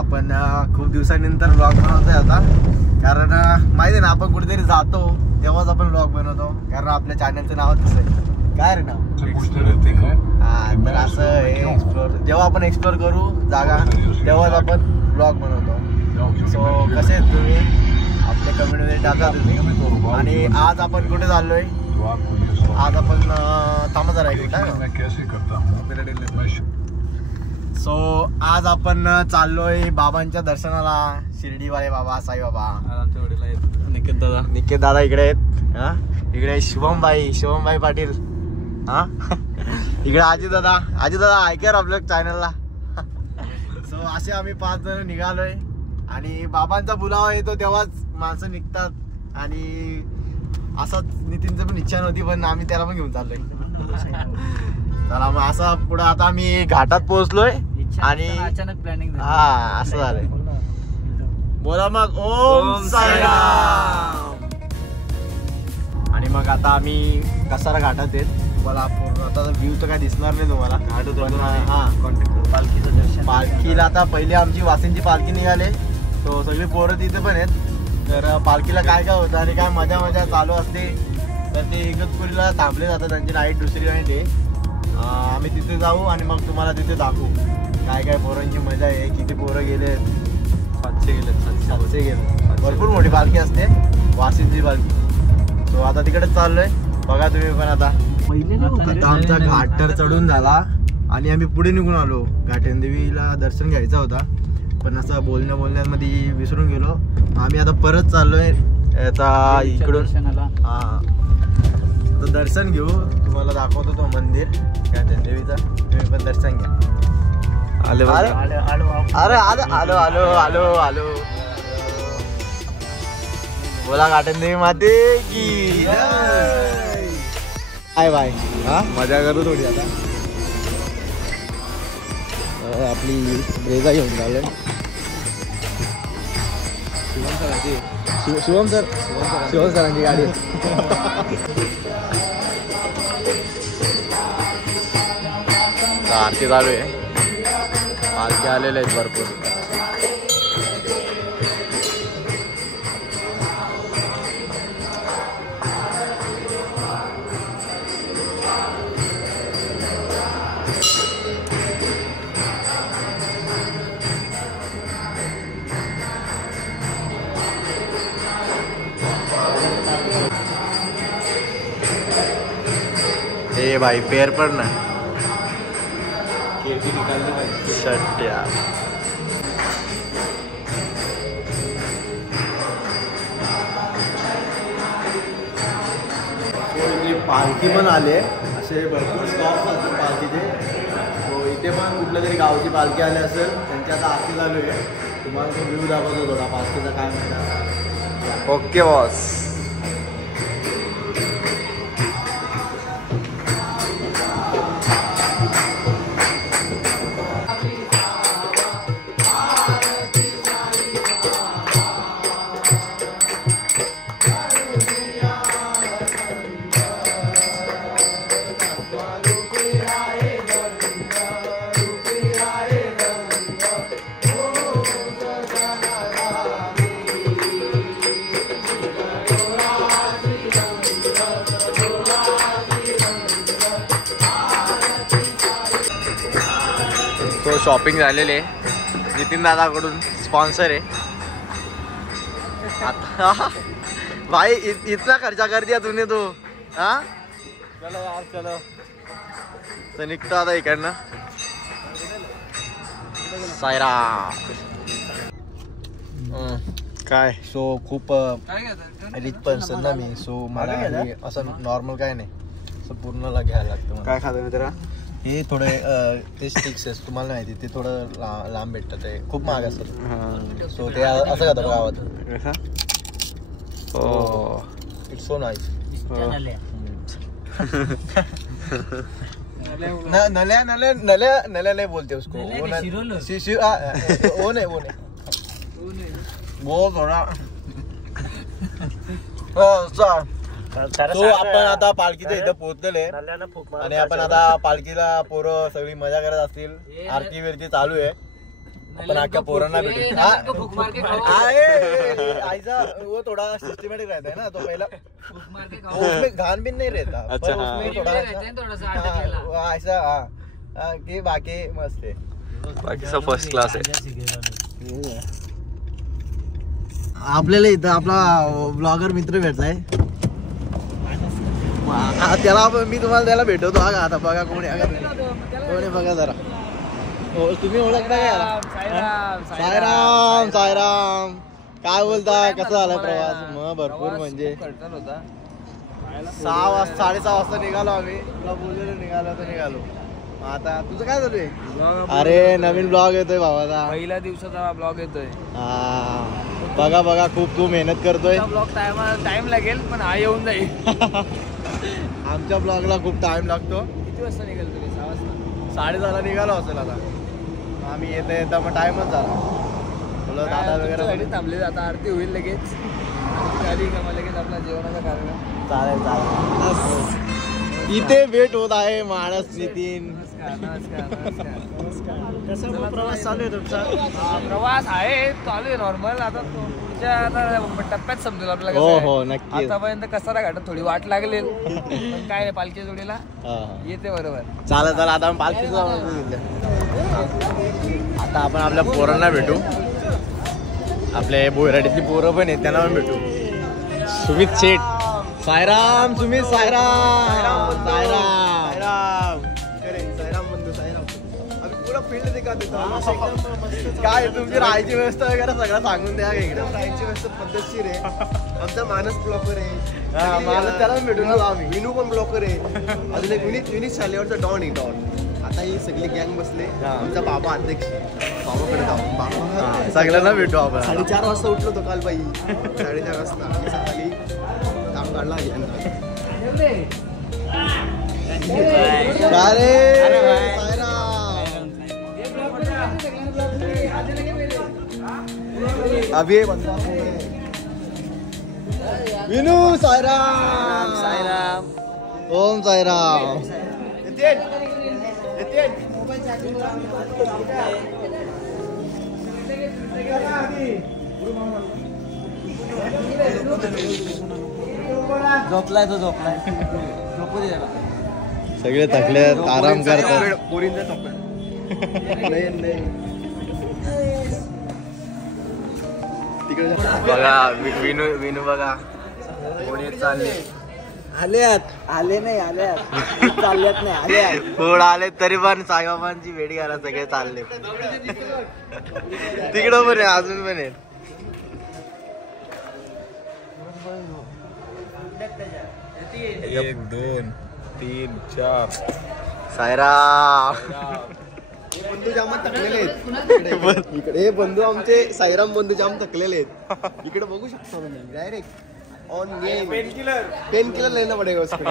आपण खूप दिवसानंतर व्लॉग बनवतोय आता, कारण माहिती आहे ना आपण कुठेतरी जातो तेव्हाच आपण व्लॉग बनवतो, कारण आपल्या चॅनलचं नाव तसं काय रे नाव. हा, तर असं हे एक्सप्लोर, जेव्हा आपण एक्सप्लोर करू जागा तेव्हाच आपण व्लॉग बनवतो. सो कसे आहेत तुम्ही, आपल्या कमेंटमध्ये टाका तुम्ही. आणि आज आपण कुठे चाललोय, आज आपण थांबा जरा सो आज आपण चाललोय बाबांच्या दर्शनाला, शिर्डीवाले बाबा, साईबाबा. आमच्या वडील आहेत निकेत दादा इकडे आहेत. हा, इकडे शुभमभाई पाटील. हा, इकडे आजी दादा ऐका आपल्या चॅनलला. सो असे आम्ही 5 जण निघालोय आणि बाबांचा बुलावा येतो तेव्हाच माणसं निघतात. आणि असाच नितीनचं पण इच्छा नव्हती, पण आम्ही त्याला पण घेऊन चाललोय. चला मग असं पुढे आता आम्ही घाटात पोहोचलोय आणि अचानक प्लॅनिंग. हा, असं झालंय. बोला मग ओम साईराम. आणि मग आता आम्ही कसारा घाटात आहेत. तुम्हाला पूर्ण आता व्ह्यू तर काय दिसणार नाही तुम्हाला. हा, पालखीचं दर्शन. पालखीला आता पहिले आमची वासिंची पालखी निघाले, तो सगळी पोरं तिथे पण आहेत. तर पालखीला काय काय होतं आणि काय मजा चालू असते, तर ते इगतपुरीला थांबले जातात, त्यांची नाईट दुसरी नाईट आहे. आम्ही तिथे जाऊ आणि मग तुम्हाला तिथे दाखवू काय काय पोरांची मजा आहे. किती पोरं गेले, 700 गेले. भरपूर मोठी पालखी असते वासिंची पालखी. सो आता तिकडेच चाललोय, बघा तुम्ही पण. आता आमचा घाट तर चढून झाला आणि आम्ही पुढे निघून आलो. घाटेदेवीला दर्शन घ्यायचा होता, पण असं बोलण्यामध्ये विसरून गेलो. आम्ही आता परत चाललोय आता इकडून. हा, तर दर्शन घेऊ, तुम्हाला दाखवतो तो मंदिर घाटेदेवीचा, तुम्ही पण दर्शन घ्या. आलो. बोला घाटेदेवी माते की जय. बाय. हा, मजा करू थोडी. आता आपली ब्रेझा घेऊन चाललोय. शिवम सरांची गाडी. आरती चालू आहे, पालखी आलेले आहेत भरपूर. ए भाई पैर पर ना शर्ट यार. पालखी पण आले, असे भरपूर स्टॉप असतात पालखीचे. तो इथे पण कुठल्या तरी गावची पालखी आली असेल, त्यांची आता आरती चालू आहे. तुम्हाला तो व्ह्यू दाखवतो थोडा पालखीचा काय म्हणतात. Okay boss. तो शॉपिंग झालेले नितीन दादाकडून, स्पॉन्सर आहे. आता भाई इतना खर्चा कर दिया तूने तो. हा, चलो यार चलो. तर निघतो आता इकडनं. साईराम. काय सो खूप रिच पर्सन ना मी. सो मला असं नॉर्मल काय नाही, असं पूर्णला घ्यायला लागतं. काय खातं मित्रा? हे थोडे ते स्टिक्स आहेत, तुम्हाला माहिती ते थोडं लांब भेटतं, ते खूप महाग असतं. सो ते असं खातं गावात. It's so nice. नल्या नहीं बोलते उसको, वो नहीं वो थोड़ा. तो आपण आता पालखीच्या इथं पोहोचलेले आणि आपण आता पालखीला पोरं सगळी मजा करत असतील. आरती विरती चालू आहे आपण अख्ख्या पोरांना भेटू. आईचा वो थोडा सिस्टमॅटिक रहता है ना, तो पहिला उसमें घाण भी नहीं रहता. अच्छा, थोड़ा ऐसा हाँ की बाकी मस्त आहे. बाकी सब फर्स्ट क्लास आहे. आपल्याला इथं आपला ब्लॉगर मित्र भेटलाय. त्याला मी तुम्हाला त्याला भेटवतो. हा आता बघा कोण आहे बघा जरा. हो तुम्ही ओळखता काय? सायराम सायराम. काय बोलता, कसा झाला प्रवास? मग भरपूर म्हणजे 6 वाजता 6:30 वाजता निघालो आम्ही. तुला बोललेलो निघालो तर निघालो. आता तुझं काय चालू आहे? अरे नवीन ब्लॉग येतोय भावाचा. पहिल्या दिवसाचा ब्लॉग येतोय. हा बघा बघा खूप तू मेहनत करतोय. ब्लॉग टाइम लागेल पण हा येऊन जाईल. आमच्या ब्लॉगला खूप टाइम लागतो. किती वाजता निघाल तुम्ही? 6 वाजता. 6:30 निघालो असेल आता. आम्ही येता येता मग टाइमच झाला. तुला दादा वगैरे थांबले. आता आरती होईल लगेच. आरती का मग लगेच आपला जेवणाचा कार्यक्रम. चालेल चालेल. इथे भेट होत आहे मानस नितीन. कसा प्रवास चालू आहे तुमचा? प्रवास आहे चालू आहे नॉर्मल. आता पुढच्या आता टप्प्यात समजेल आपल्याला. हो हो नक्की. आतापर्यंत कसारा घाटात थोडी वाट लागली पण काय नाही, पालखी जोडीला येते बरोबर. चालेल चालेल. आता पालखी आता आपण आपल्या पोरांना भेटू. आपल्या बोराडीतली पोरं पण आहेत त्यांना पण भेटू. सुमित शेठ. सायराम सुमित. सायराम सायराम बंधू. सायराम आम्ही पुरा फील्ड दिखाते. काय तुमची राहायची व्यवस्था वगैरे सगळं सांगून द्या. इकडे राहायची व्यवस्था पद्धतशीर आहे. आमचा मानस ब्लॉकर आहे. मानस त्याला पण भेटून आम्ही. विनू पण ब्लॉकर आहे. अजून एक विनीत शालेवरचा डॉन आहे. डॉन. आता ही सगळी गँग बसले. आमचा बाबा अध्यक्ष. बाबाकडे जाऊ. बाबा सगळ्यांना भेटू आपण. 4:30 वाजता उठलो तो काल बाई. 4:30 वाजता सकाळी काम काढला. अभी विनू. सायराम सायराम. ओम सायराम. झोपलाय तो. झोपलाय. झोपू दे. सगळे थकले आराम करतात. बघा विनू विनू बघा कोणी चालले. आले नाही आल्यात चालल्यात नाही आले. थोडं आले तरी पण साईबाबांची भेट घ्यायला सगळे चालले. तिकडं पण आहे अजून पण आहे. एक 2 3 4. सायराम. बंधू जाम थकलेले आहेत. इकडे बंधू आमचे साईराम बंधू जाम थकलेले आहेत. इकडे बघू शकतो म्हणजे direct on game. Pain killer लेना पडेगा उसको.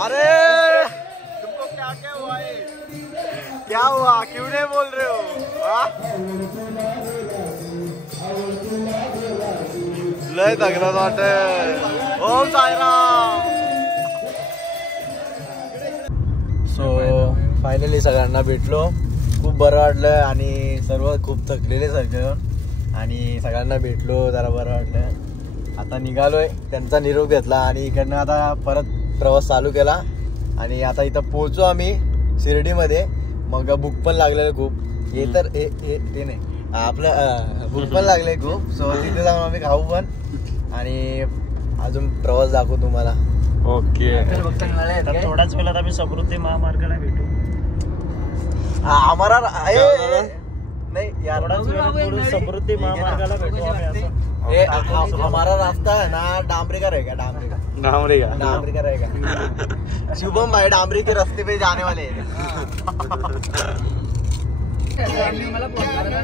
अरे तुमको क्या क्या हुआ है? क्या हुआ? क्यों नहीं बोल रहे हो? लय थकला वाटत. ओम साईराम. सो फायनली सगळ्यांना भेटलो. खूप बरं वाटलं आणि सर्व खूप थकलेले सगळं आणि सगळ्यांना भेटलो जरा बरं वाटलं. आता निघालोय. त्यांचा निरोप घेतला आणि इकडनं आता परत प्रवास चालू केला आणि आता इथं पोहोचू आम्ही शिर्डीमध्ये. मग भूक पण लागलेलं खूप. हे तर ते नाही आपलं भूक पण लागले खूप. सो तिथे जाऊन आम्ही खाऊ पण आणि अजून प्रवास दाखवू तुम्हाला. ओके. थोड्याच वेळात आम्ही समृद्धी महामार्गाला भेटू. आम्हाला नहीं यार समृद्धी महामार्गाला भेटू आम्ही असं. हमारा रास्ता है ना डामरी का रहेगा, डामरी का रहेगा. शुभम भाई डामरी के रास्ते पे जाने वाले हैं. मला फोन करा ना.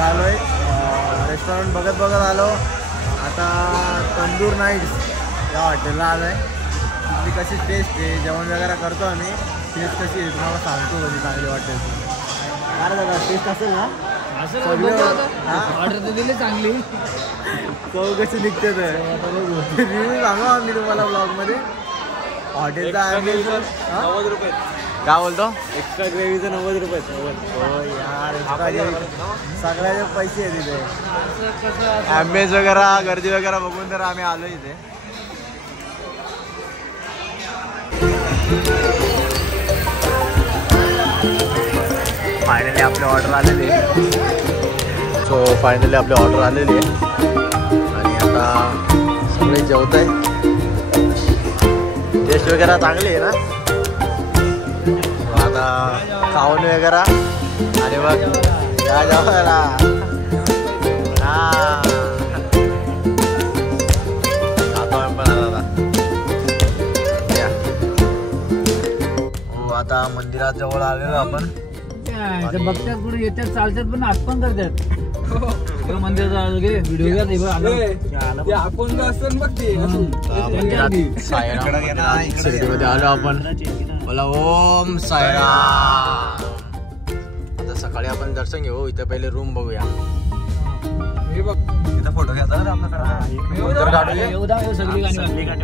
आलोय रेस्टॉरंट बघत आलो. आता तंदूर नाईट्स या हॉटेलला आलोय. तिथली कशी टेस्ट आहे, जेवण वगैरे करतो आम्ही. टेस्ट कशी आहे तुम्हाला सांगतो, कधी चांगली वाटेल. काय दादा टेस्ट असेल ना? ऑर्डर तर दिली चांगली. चव कशी निघते तर रिव्ह्यू सांगू आम्ही तुम्हाला ब्लॉग मध्ये. हॉटेलचा 90 रुपये. काय बोलतो? एक्स्ट्रा ग्रेव्हीचं 90 रुपये. हो यार, सगळ्याचे पैसे आहे तिथे. ॲम्बियन्स वगैरे गर्दी वगैरे बघून तर आम्ही आलो इथे. फायनली आपली ऑर्डर आलेली आहे. आणि आता सगळे जेवत आहे. टेस्ट वगैरे चांगली आहे ना. आता खाऊन वगैरे आणि मग या जेवायला. आता मंदिरात जवळ आलेलो आपण. बघतात पुढे येतात, चालतात, पण हात पण करतात. मंदिरात व्हिडिओ शिर्डीमध्ये आलो आपण. बोला ओम साईराम. आता सकाळी आपण दर्शन घेऊ. इथे पहिले रूम बघूया. फोटो घ्यायचा.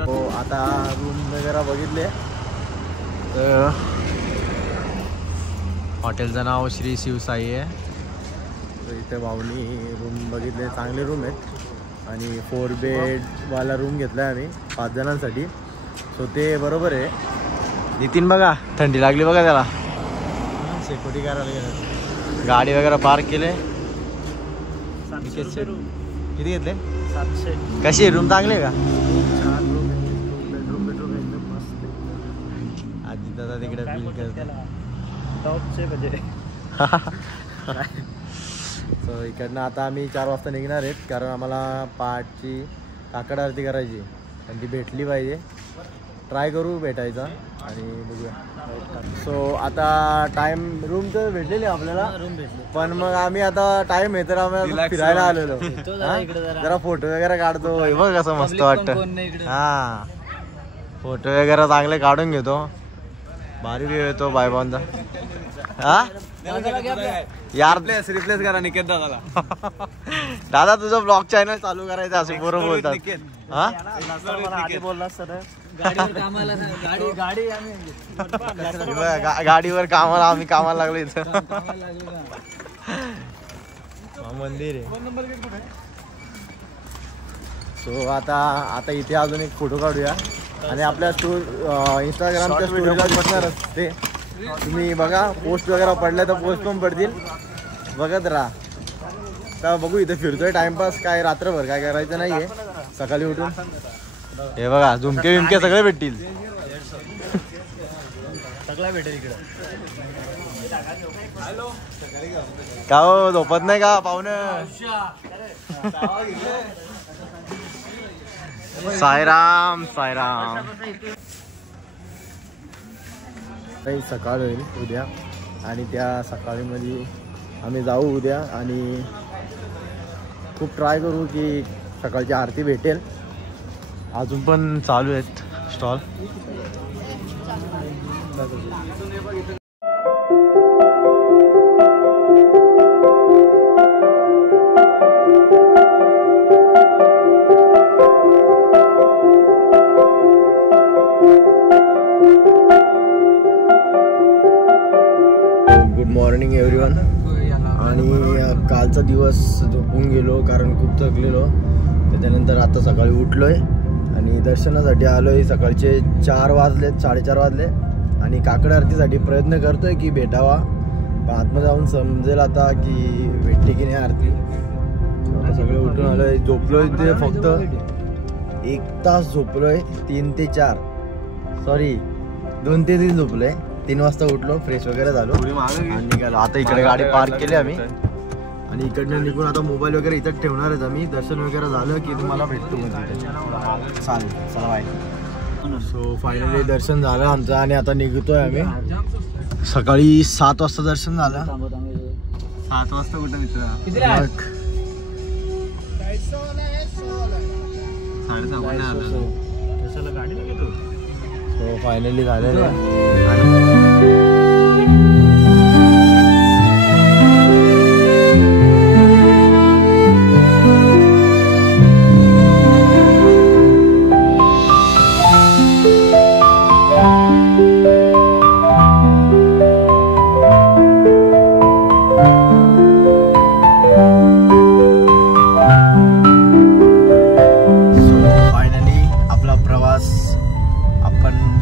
हो आता रूम वगैरे बघितले. हॉटेलचं नाव श्री शिवसाई आहे. इथे भाऊनी रूम बघितले, चांगले रूम आहेत. आणि 4 बेडवाला रूम घेतला आहे आम्ही 5 जणांसाठी. सो ते बरोबर आहे. नितीन बघा थंडी लागली बघा त्याला. सिक्युरिटी करायला गेलं. गाडी वगैरे पार्क केले. किती घेतले? 700. कशी आहे रूम? चांगली आहे का? आधी दादा तिकडे बिल करतो. सो इकडनं आता आम्ही 4 वाजता निघणार आहेत, कारण आम्हाला पहाटची काकड आरती करायची आणि ती भेटली पाहिजे. ट्राय करू भेटायचा आणि बघूया. सो आता टाइम रूम तर भेटलेली आपल्याला, पण मग आम्ही आता टाइम आहे तर आम्ही फिरायला आलेलो. जरा फोटो वगैरे काढतो. बघ कसं मस्त वाटतं. हा फोटो वगैरे चांगले काढून घेतो. भारी व्ह्यू येतो बायबांचा. हा यार रिप्लेस करा निकेत दादाला. दादा तुझं ब्लॉग चॅनल चालू करायचं असं बरोबर बोलतात. हा गाडीवर कामाला आम्ही कामाला लागलो इथं. मंदिर आहे. सो आता इथे अजून एक फोटो काढूया आणि आपल्या इंस्टाग्रामच्या स्टोरीला बसणार असते. तुम्ही बघा पोस्ट वगैरे पडल्या तर पोस्ट पण पडतील, बघत राहा. तर बघू इथे फिरतोय टाइमपास. काय रात्रभर काय करायचं नाहीये. सकाळी उठून हे बघा झुमके विमके सगळे भेटतील. सगळं भेटेल इकडे. का हो झोपत नाही का पाहुणं? साईराम साईराम. सकाळ होईल उद्या आणि त्या सकाळीमध्ये आम्ही जाऊ उद्या आणि खूप ट्राय करू की सकाळची आरती भेटेल. अजून पण चालू आहेत स्टॉल. Good morning everyone. आणि कालचा दिवस झोपून गेलो कारण खूप थकलेलो. त्याच्यानंतर आता सकाळी उठलोय आणि दर्शनासाठी आलोय. सकाळचे 4 वाजले, 4:30 वाजले आणि काकड आरतीसाठी प्रयत्न करतोय की भेटावा, पण आतमध्ये जाऊन समजेल आता की भेटते की नाही आरती. आता सगळे उठून आलोय, झोपलोय ते फक्त 1 तास झोपलोय. 3 ते 4 सॉरी 2 ते 3 झोपलोय. 3 वाजता उठलो, फ्रेश वगैरे झालो आणि निघालो. आता इकडे गाडी पार्क केली आम्ही आणि इकडनं निघून आता मोबाईल वगैरे इथं ठेवणार आहेत आम्ही. दर्शन वगैरे झालं की तुम्हाला भेटतो म्हणजे चालेल. चला बाय. सो फायनली दर्शन झालं आमचं आणि आता निघतोय आम्ही. सकाळी 7 वाजता दर्शन झालं. 7 वाजता कुठं मित्र? 7:30 सो फायनली झालेलं आहे.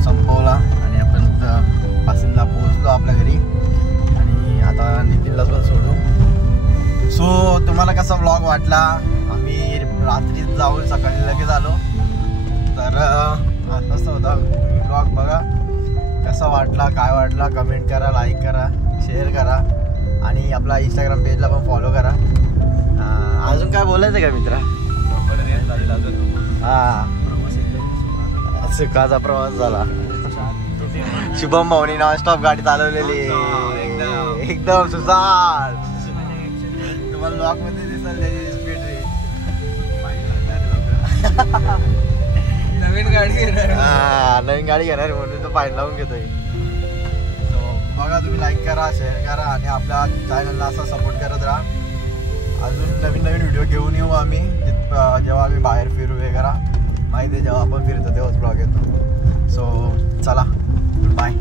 संपवला आणि आपण पासिंगला पोहोचलो आपल्या घरी आणि आता निखिलला पण सोडू. सो तुम्हाला कसा व्लॉग वाटला? आम्ही रात्री जाऊन सकाळी लगेच आलो. तर असं होता. व्लॉग बघा कसा वाटला, काय वाटला, कमेंट करा, लाईक करा, शेअर करा आणि आपला इंस्टाग्राम पेजला पण फॉलो करा. अजून काय बोलायचं का मित्रा? हां, सुखाचा प्रवास झाला. शुभम भाऊनी नॉनस्टॉप गाडी चालवलेली एकदम सुसाट. तुम्हाला ब्लॉग मध्ये दिसेल त्याची स्पीड. नवीन गाडी घेणार म्हणून तो फाईन लावून घेतोय. सो बघा, तुम्ही लाईक करा, शेअर करा आणि आपल्या चॅनलला असा सपोर्ट करत राहा. अजून नवीन व्हिडिओ घेऊन येऊ आम्ही जेव्हा आम्ही बाहेर फिरू वगैरे. माहिती आहे, जेव्हा आपण फिरतो तेव्हाच ब्लॉग येतो. सो चला, बाय.